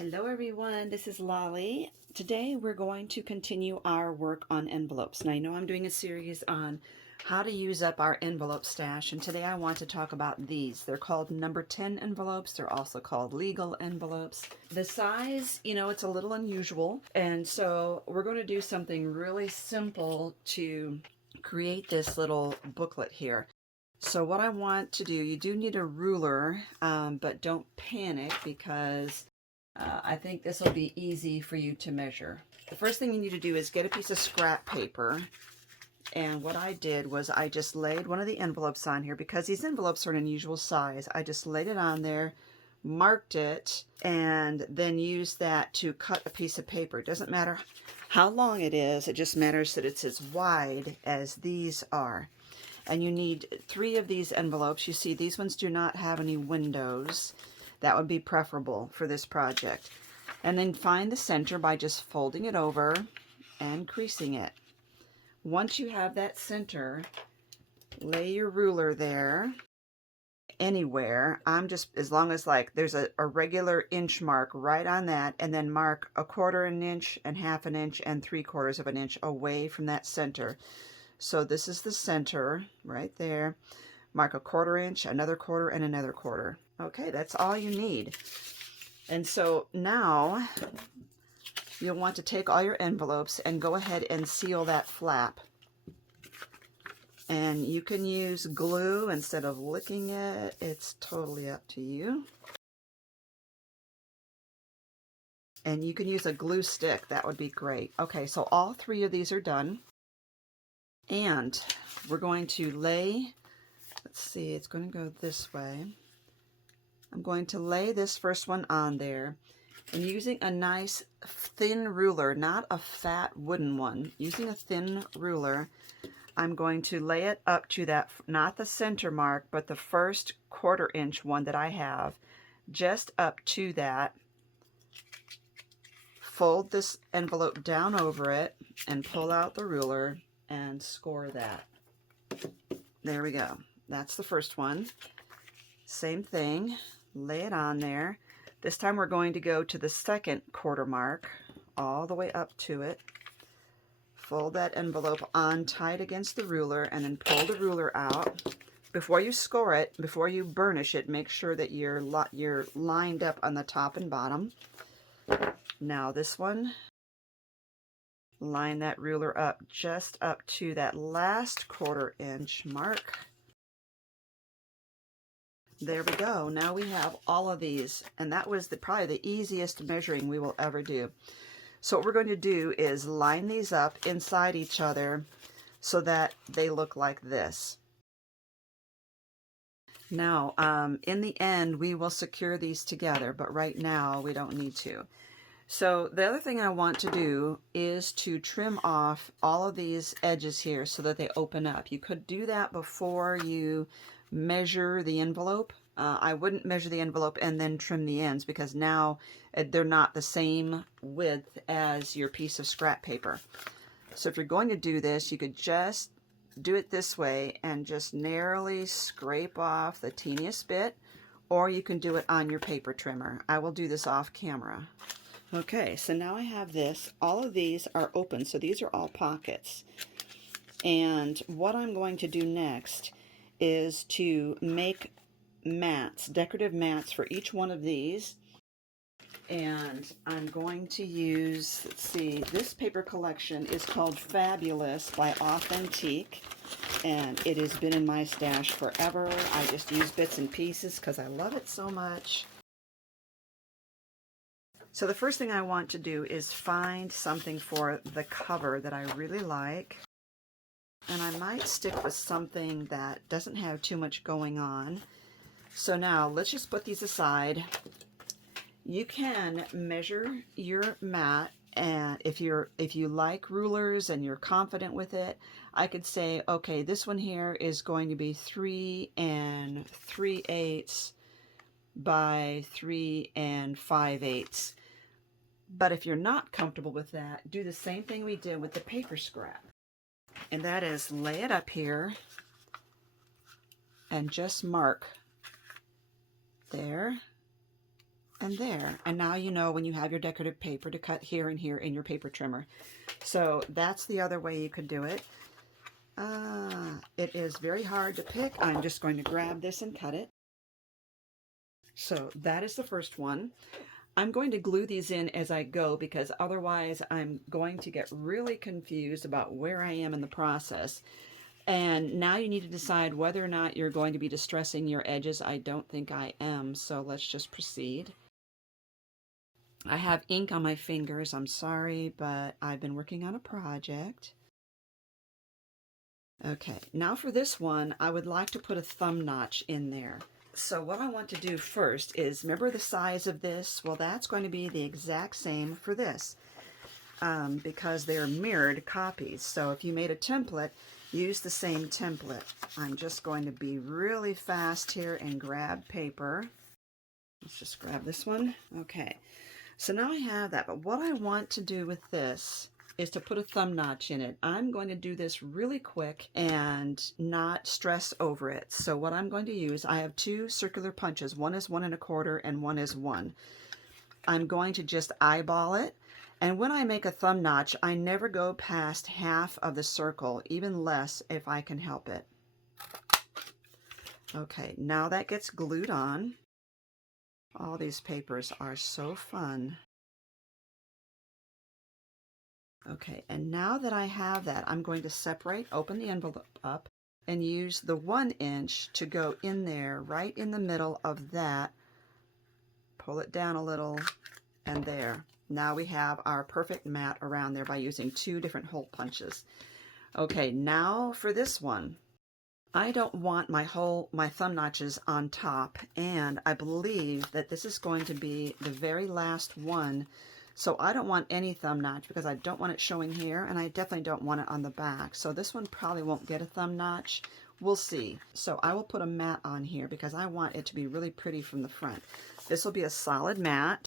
Hello everyone, this is Lolly. Today we're going to continue our work on envelopes. Now I know I'm doing a series on how to use up our envelope stash, and today I want to talk about these. They're called number 10 envelopes. They're also called legal envelopes. The size, it's a little unusual, and so we're going to do something really simple to create this little booklet here. So what I want to do, you do need a ruler, but don't panic because I think this will be easy for you to measure. The first thing you need to do is get a piece of scrap paper. And what I did was I just laid one of the envelopes on here because these envelopes are an unusual size. I just laid it on there, marked it, and then used that to cut a piece of paper. It doesn't matter how long it is, it just matters that it's as wide as these are. And you need 3 of these envelopes. You see, these ones do not have any windows. That would be preferable for this project. And then find the center by just folding it over and creasing it. Once you have that center, lay your ruler there, anywhere. I'm just, as long as like there's a regular inch mark right on that, and then mark 1/4 inch and 1/2 inch and 3/4 inch away from that center. So this is the center right there. Mark 1/4 inch, another 1/4, and another 1/4. Okay, that's all you need. And so now you'll want to take all your envelopes and go ahead and seal that flap. And you can use glue instead of licking it. It's totally up to you. And you can use a glue stick. That would be great. Okay, so all 3 of these are done. And we're going to lay, let's see, it's going to go this way. I'm going to lay this first one on there, and using a nice thin ruler, not a fat wooden one, using a thin ruler, I'm going to lay it up to that, not the center mark, but the first 1/4 inch one that I have, just up to that. Fold this envelope down over it and pull out the ruler and score that. There we go. That's the first one. Same thing. Lay it on there. This time we're going to go to the second 1/4 mark, all the way up to it. Fold that envelope on tight against the ruler and then pull the ruler out. Before you score it, before you burnish it, make sure that you're lined up on the top and bottom. Now this one, line that ruler up just up to that last 1/4 inch mark. There we go. Now we have all of these, and that was probably the easiest measuring we will ever do. So what we're going to do is line these up inside each other so that they look like this. Now, in the end, we will secure these together, but right now we don't need to. So the other thing I want to do is to trim off all of these edges here so that they open up. You could do that before you measure the envelope. I wouldn't measure the envelope and then trim the ends because now they're not the same width as your piece of scrap paper. So if you're going to do this, you could just do it this way and just narrowly scrape off the teeniest bit, or you can do it on your paper trimmer. I will do this off camera. Okay, so now I have this. All of these are open, so these are all pockets. And what I'm going to do next is to make mats, decorative mats for each one of these. And I'm going to use, let's see, this paper collection is called Fabulous by Authentique, and it has been in my stash forever. I just use bits and pieces because I love it so much. So the first thing I want to do is find something for the cover that I really like. And I might stick with something that doesn't have too much going on. So now let's just put these aside. You can measure your mat, and if you like rulers and you're confident with it, I could say, okay, this one here is going to be 3 3/8 by 3 5/8. But if you're not comfortable with that, do the same thing we did with the paper scrap. And that is lay it up here and just mark there and there. And now you know when you have your decorative paper to cut here and here in your paper trimmer. So that's the other way you could do it. It is very hard to pick. I'm just going to grab this and cut it. So that is the first one. I'm going to glue these in as I go because otherwise I'm going to get really confused about where I am in the process. And now you need to decide whether or not you're going to be distressing your edges. I don't think I am, so let's just proceed. I have ink on my fingers. I'm sorry, but I've been working on a project. Okay, now for this one, I would like to put a thumb notch in there. So what I want to do first is, remember the size of this? Well, that's going to be the exact same for this because they're mirrored copies. So if you made a template, use the same template. I'm just going to be really fast here and grab paper. Let's just grab this one. Okay, so now I have that, but what I want to do with this is to put a thumb notch in it. I'm going to do this really quick and not stress over it. So what I'm going to use, I have two circular punches. One is 1 1/4 and one is 1. I'm going to just eyeball it. And when I make a thumb notch, I never go past half of the circle, even less if I can help it. Okay, now that gets glued on. All these papers are so fun. Okay, and now that I have that, I'm going to open the envelope up, and use the 1 inch to go in there, right in the middle of that. Pull it down a little, and there. Now we have our perfect mat around there by using 2 different hole punches. Okay, now for this one. I don't want my thumb notches on top, and I believe that this is going to be the very last one. So I don't want any thumb notch because I don't want it showing here, and I definitely don't want it on the back. So this one probably won't get a thumb notch. We'll see. So I will put a mat on here because I want it to be really pretty from the front. This will be a solid mat.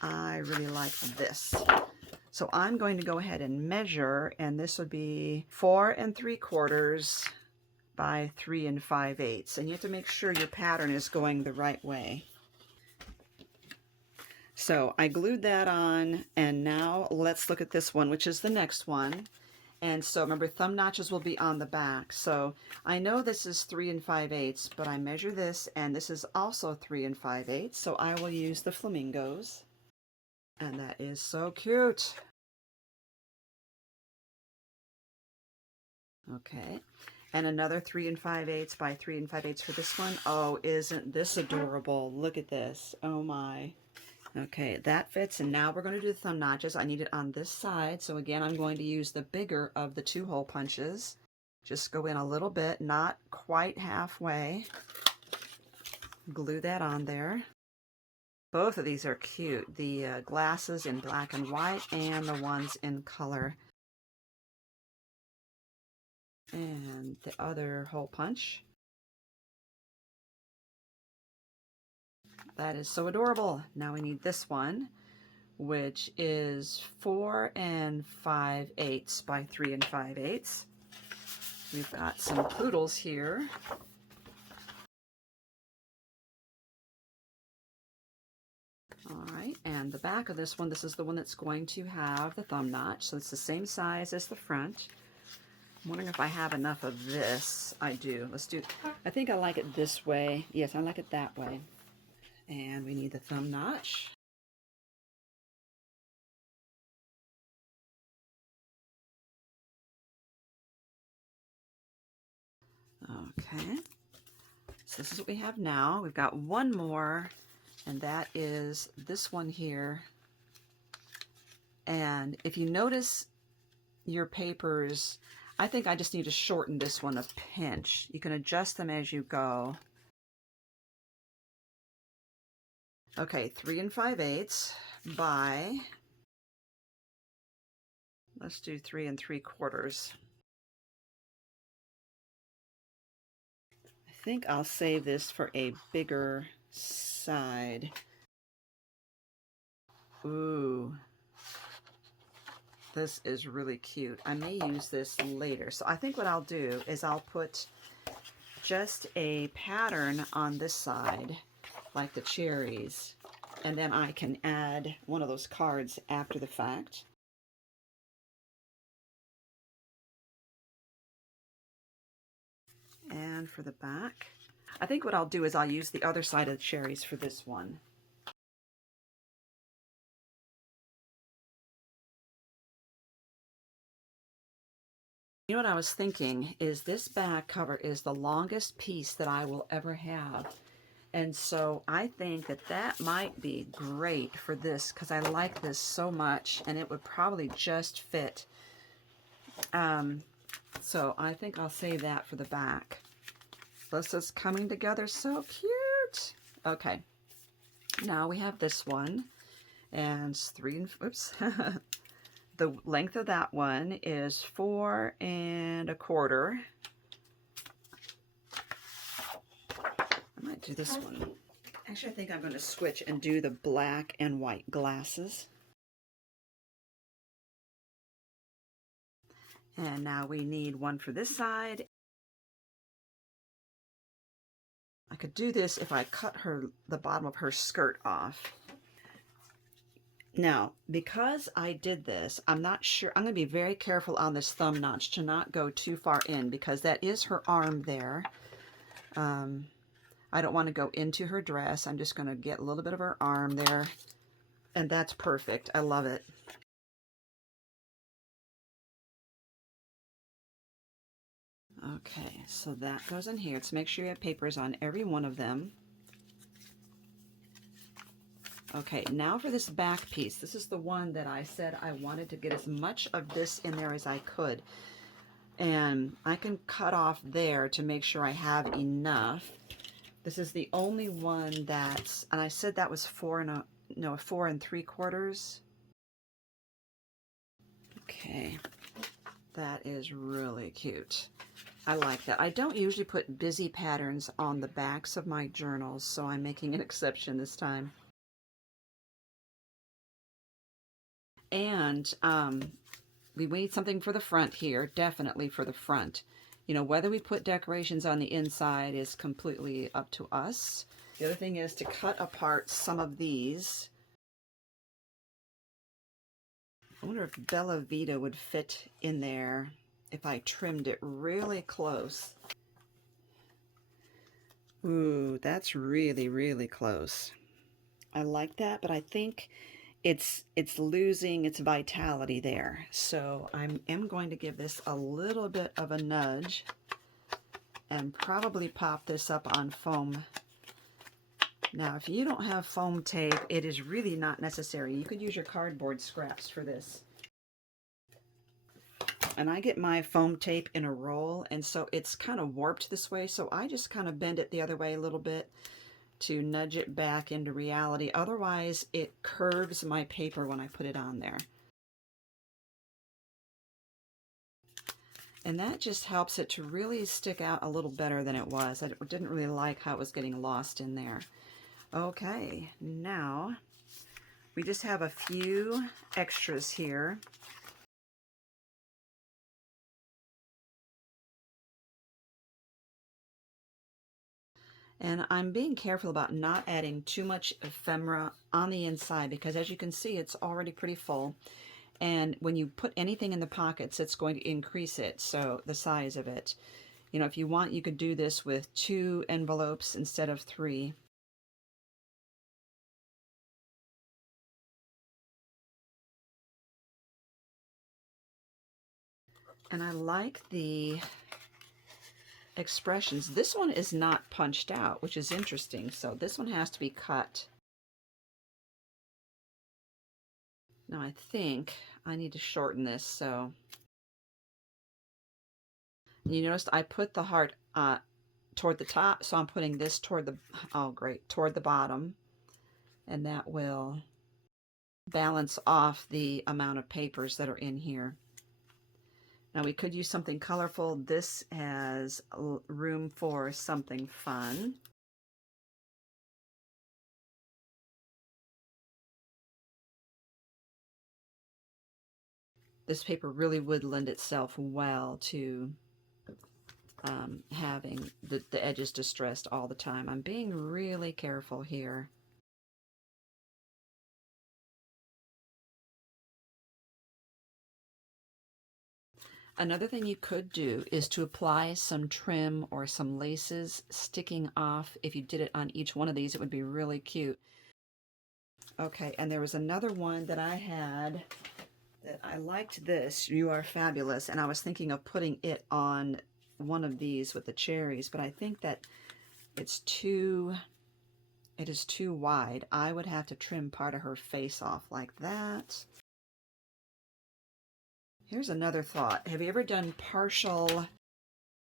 I really like this. So I'm going to go ahead and measure, and this would be 4 3/4 by 3 5/8. And you have to make sure your pattern is going the right way. So I glued that on, and now let's look at this one, which is the next one. And so remember, thumb notches will be on the back. So I know this is 3 5/8, but I measure this, and this is also 3 5/8. So I will use the flamingos. And that is so cute. Okay, and another 3 5/8 by 3 5/8 for this one. Oh, isn't this adorable? Look at this. Oh my. Okay, that fits, and now we're going to do the thumb notches. I need it on this side, so again, I'm going to use the bigger of the 2 hole punches. Just go in a little bit, not quite halfway. Glue that on there. Both of these are cute. The glasses in black and white, and the ones in color. And the other hole punch. That is so adorable. Now we need this one, which is 4 5/8 by 3 5/8. We've got some poodles here. All right, and the back of this one, this is the one that's going to have the thumb notch, so it's the same size as the front. I'm wondering if I have enough of this. I do. Let's do, I think I like it this way. Yes, I like it that way. And we need the thumb notch. Okay, so this is what we have now. We've got one more, and that is this one here. And if you notice your papers, I think I just need to shorten this one a pinch. You can adjust them as you go. Okay, 3 5/8 by, let's do 3 3/4. I think I'll save this for a bigger side. Ooh, this is really cute. I may use this later. So I think what I'll do is I'll put just a pattern on this side, like the cherries. And then I can add one of those cards after the fact. And for the back, I think what I'll do is I'll use the other side of the cherries for this one. You know what I was thinking is this back cover is the longest piece that I will ever have. And so I think that that might be great for this because I like this so much and it would probably just fit. So I think I'll save that for the back. This is coming together so cute. Okay, now we have this one and it's 3 and, oops. The length of that one is 4 1/4. I might do this one. Actually, I think I'm going to switch and do the black and white glasses. And now we need one for this side. I could do this if I cut the bottom of her skirt off. Now, because I did this, I'm not sure, I'm going to be very careful on this thumb notch to not go too far in because that is her arm there. I don't want to go into her dress. I'm just going to get a little bit of her arm there. And that's perfect. I love it. Okay, so that goes in here. Let's make sure you have papers on every one of them. Okay, now for this back piece. This is the one that I said I wanted to get as much of this in there as I could. And I can cut off there to make sure I have enough. This is the only one that's, and I said that was 4 3/4. Okay, that is really cute. I like that. I don't usually put busy patterns on the backs of my journals, so I'm making an exception this time. And we need something for the front here, definitely for the front. You know, whether we put decorations on the inside is completely up to us. The other thing is to cut apart some of these. I wonder if Bella Vita would fit in there if I trimmed it really close. Ooh, that's really, really close. I like that, but I think it's losing its vitality there. So I am going to give this a little bit of a nudge and probably pop this up on foam. Now, if you don't have foam tape, it is really not necessary. You could use your cardboard scraps for this. And I get my foam tape in a roll, and so it's kind of warped this way, so I just kind of bend it the other way a little bit to nudge it back into reality. Otherwise, it curves my paper when I put it on there. And that just helps it to really stick out a little better than it was. I didn't really like how it was getting lost in there. Okay, now we just have a few extras here. And I'm being careful about not adding too much ephemera on the inside because as you can see, it's already pretty full. And when you put anything in the pockets, it's going to increase it, so the size of it. You know, if you want, you could do this with 2 envelopes instead of 3. And I like the expressions. This one is not punched out, which is interesting. So this one has to be cut. Now I think I need to shorten this. So you noticed I put the heart toward the top, so I'm putting this toward the, oh great, toward the bottom. And that will balance off the amount of papers that are in here. Now we could use something colorful. This has room for something fun. This paper really would lend itself well to having the edges distressed all the time. I'm being really careful here. Another thing you could do is to apply some trim or some laces sticking off. If you did it on each one of these, it would be really cute. Okay, and there was another one that I had that I liked this, You Are Fabulous, and I was thinking of putting it on one of these with the cherries, but I think that it is too wide. I would have to trim part of her face off like that. Here's another thought. Have you ever done partial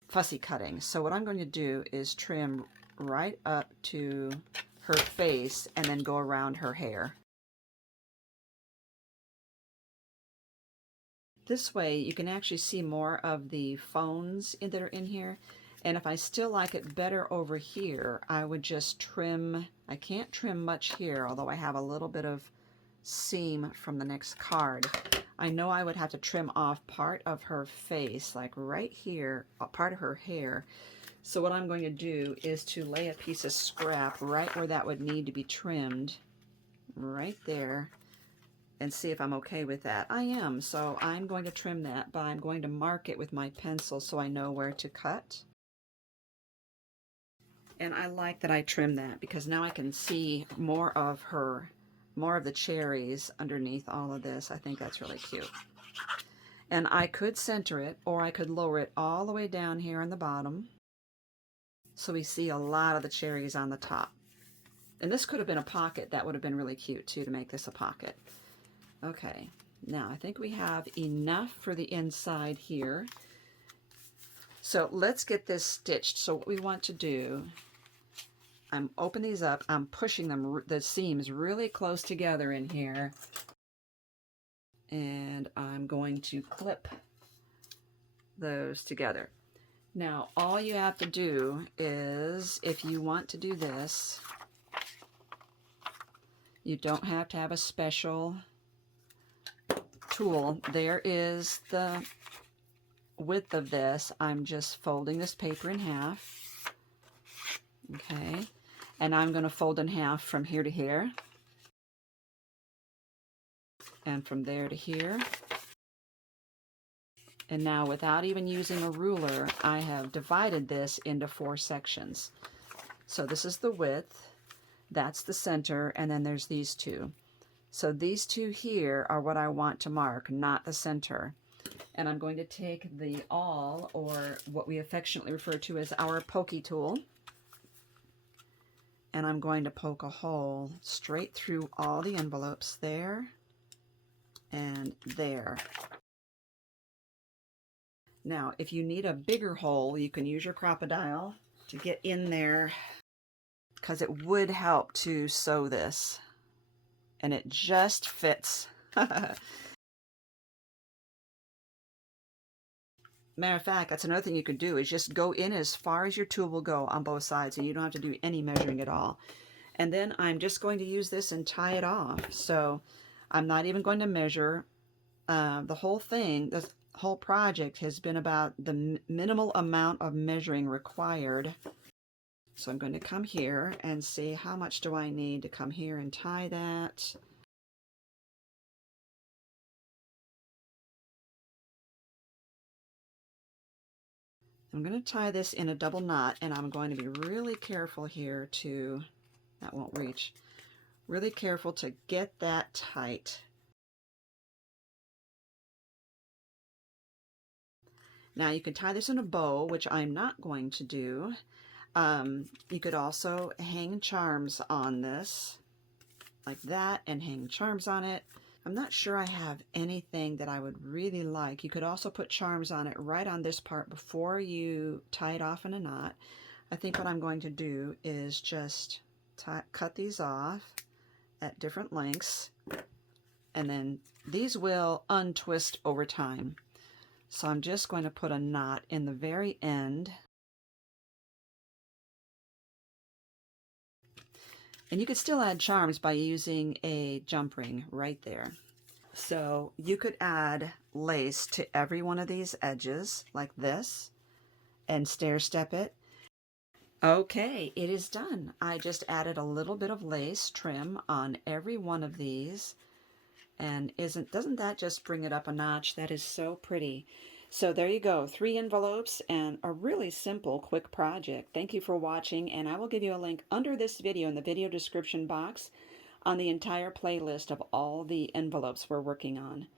fussy cutting? So what I'm going to do is trim right up to her face and then go around her hair. This way you can actually see more of the phones that are in here. And if I still like it better over here, I would just trim. I can't trim much here, although I have a little bit of seam from the next card. I know I would have to trim off part of her face, like right here, part of her hair. So what I'm going to do is to lay a piece of scrap right where that would need to be trimmed, right there, and see if I'm okay with that. I am, so I'm going to trim that, but I'm going to mark it with my pencil so I know where to cut. And I like that I trimmed that because now I can see more of the cherries underneath all of this. I think that's really cute. And I could center it, or I could lower it all the way down here on the bottom, so we see a lot of the cherries on the top. And this could have been a pocket. That would have been really cute too, to make this a pocket. Okay, now I think we have enough for the inside here. So let's get this stitched. So what we want to do, I'm opening these up, I'm pushing them, the seams really close together in here, and I'm going to clip those together. Now all you have to do is, if you want to do this, you don't have to have a special tool. There is the width of this. I'm just folding this paper in half. Okay, and I'm going to fold in half from here to here, and from there to here. And now, without even using a ruler, I have divided this into 4 sections. So this is the width, that's the center, and then there's these two. So these two here are what I want to mark, not the center. And I'm going to take the awl, or what we affectionately refer to as our pokey tool, and I'm going to poke a hole straight through all the envelopes there and there. Now, if you need a bigger hole, you can use your crocodile to get in there, because it would help to sew this, and it just fits. Matter of fact, that's another thing you could do, is just go in as far as your tool will go on both sides, and you don't have to do any measuring at all. And then I'm just going to use this and tie it off. So I'm not even going to measure. The whole thing, the whole project has been about the minimal amount of measuring required. So I'm going to come here and see how much do I need to come here and tie that. I'm going to tie this in a double knot, and I'm going to be really careful here to, that won't reach, really careful to get that tight. Now you can tie this in a bow, which I'm not going to do. You could also hang charms on this, like that, and hang charms on it. I'm not sure I have anything that I would really like. You could also put charms on it right on this part before you tie it off in a knot. I think what I'm going to do is just cut these off at different lengths, and then these will untwist over time. So I'm just going to put a knot in the very end. And you could still add charms by using a jump ring right there. So you could add lace to every one of these edges like this, and stair step it. Okay, it is done. I just added a little bit of lace trim on every one of these. And doesn't that just bring it up a notch? That is so pretty. So there you go, 3 envelopes and a really simple, quick project. Thank you for watching, and I will give you a link under this video in the video description box on the entire playlist of all the envelopes we're working on.